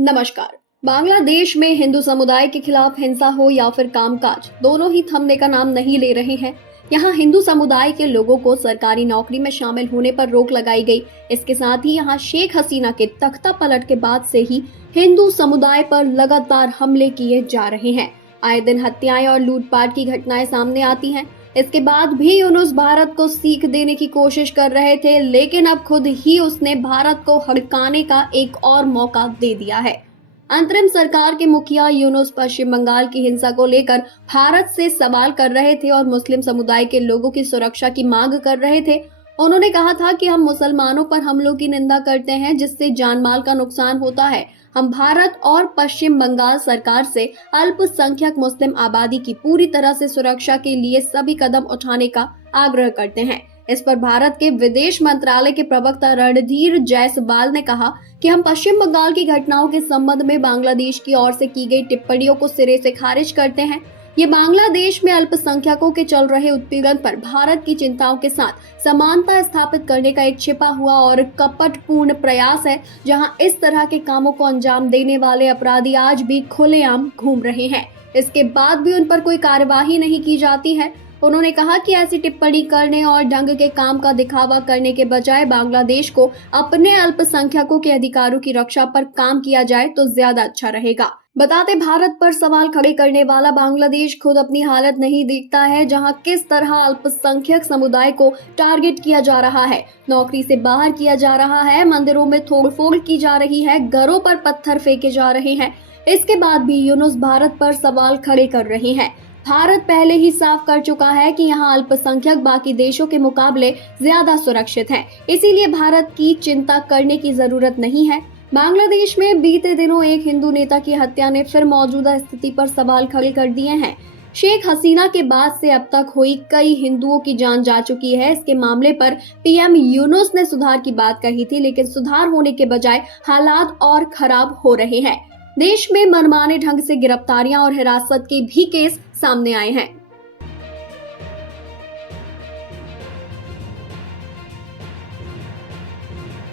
नमस्कार। बांग्लादेश में हिंदू समुदाय के खिलाफ हिंसा हो या फिर कामकाज, दोनों ही थमने का नाम नहीं ले रहे हैं। यहाँ हिंदू समुदाय के लोगों को सरकारी नौकरी में शामिल होने पर रोक लगाई गई। इसके साथ ही यहाँ शेख हसीना के तख्ता पलट के बाद से ही हिंदू समुदाय पर लगातार हमले किए जा रहे हैं। आए दिन हत्याएं और लूटपाट की घटनाएं सामने आती हैं। इसके बाद भी यूनुस भारत को सीख देने की कोशिश कर रहे थे, लेकिन अब खुद ही उसने भारत को हड़काने का एक और मौका दे दिया है। अंतरिम सरकार के मुखिया यूनुस पश्चिम बंगाल की हिंसा को लेकर भारत से सवाल कर रहे थे और मुस्लिम समुदाय के लोगों की सुरक्षा की मांग कर रहे थे। उन्होंने कहा था कि हम मुसलमानों पर हमलों की निंदा करते हैं, जिससे जानमाल का नुकसान होता है। हम भारत और पश्चिम बंगाल सरकार से अल्पसंख्यक मुस्लिम आबादी की पूरी तरह से सुरक्षा के लिए सभी कदम उठाने का आग्रह करते हैं। इस पर भारत के विदेश मंत्रालय के प्रवक्ता रणधीर जायसवाल ने कहा कि हम पश्चिम बंगाल की घटनाओं के संबंध में बांग्लादेश की ओर से की गई टिप्पणियों को सिरे से खारिज करते हैं। ये बांग्लादेश में अल्पसंख्यकों के चल रहे उत्पीड़न पर भारत की चिंताओं के साथ समानता स्थापित करने का एक छिपा हुआ और कपटपूर्ण प्रयास है, जहां इस तरह के कामों को अंजाम देने वाले अपराधी आज भी खुलेआम घूम रहे हैं। इसके बाद भी उन पर कोई कार्यवाही नहीं की जाती है। उन्होंने कहा कि ऐसी टिप्पणी करने और ढंग के काम का दिखावा करने के बजाय बांग्लादेश को अपने अल्पसंख्यकों के अधिकारों की रक्षा पर काम किया जाए तो ज्यादा अच्छा रहेगा। बताते भारत पर सवाल खड़े करने वाला बांग्लादेश खुद अपनी हालत नहीं देखता है, जहां किस तरह अल्पसंख्यक समुदाय को टारगेट किया जा रहा है, नौकरी से बाहर किया जा रहा है, मंदिरों में तोड़फोड़ की जा रही है, घरों पर पत्थर फेंके जा रहे हैं। इसके बाद भी यूनुस भारत पर सवाल खड़े कर रहे हैं। भारत पहले ही साफ कर चुका है कि यहाँ अल्पसंख्यक बाकी देशों के मुकाबले ज्यादा सुरक्षित हैं, इसीलिए भारत की चिंता करने की जरूरत नहीं है। बांग्लादेश में बीते दिनों एक हिंदू नेता की हत्या ने फिर मौजूदा स्थिति पर सवाल खड़े कर दिए हैं। शेख हसीना के बाद से अब तक हुई कई हिंदुओं की जान जा चुकी है। इसके मामले पर पीएम यूनुस ने सुधार की बात कही थी, लेकिन सुधार होने के बजाय हालात और खराब हो रहे हैं। देश में मनमाने ढंग से गिरफ्तारियां और हिरासत के भी केस सामने आए हैं।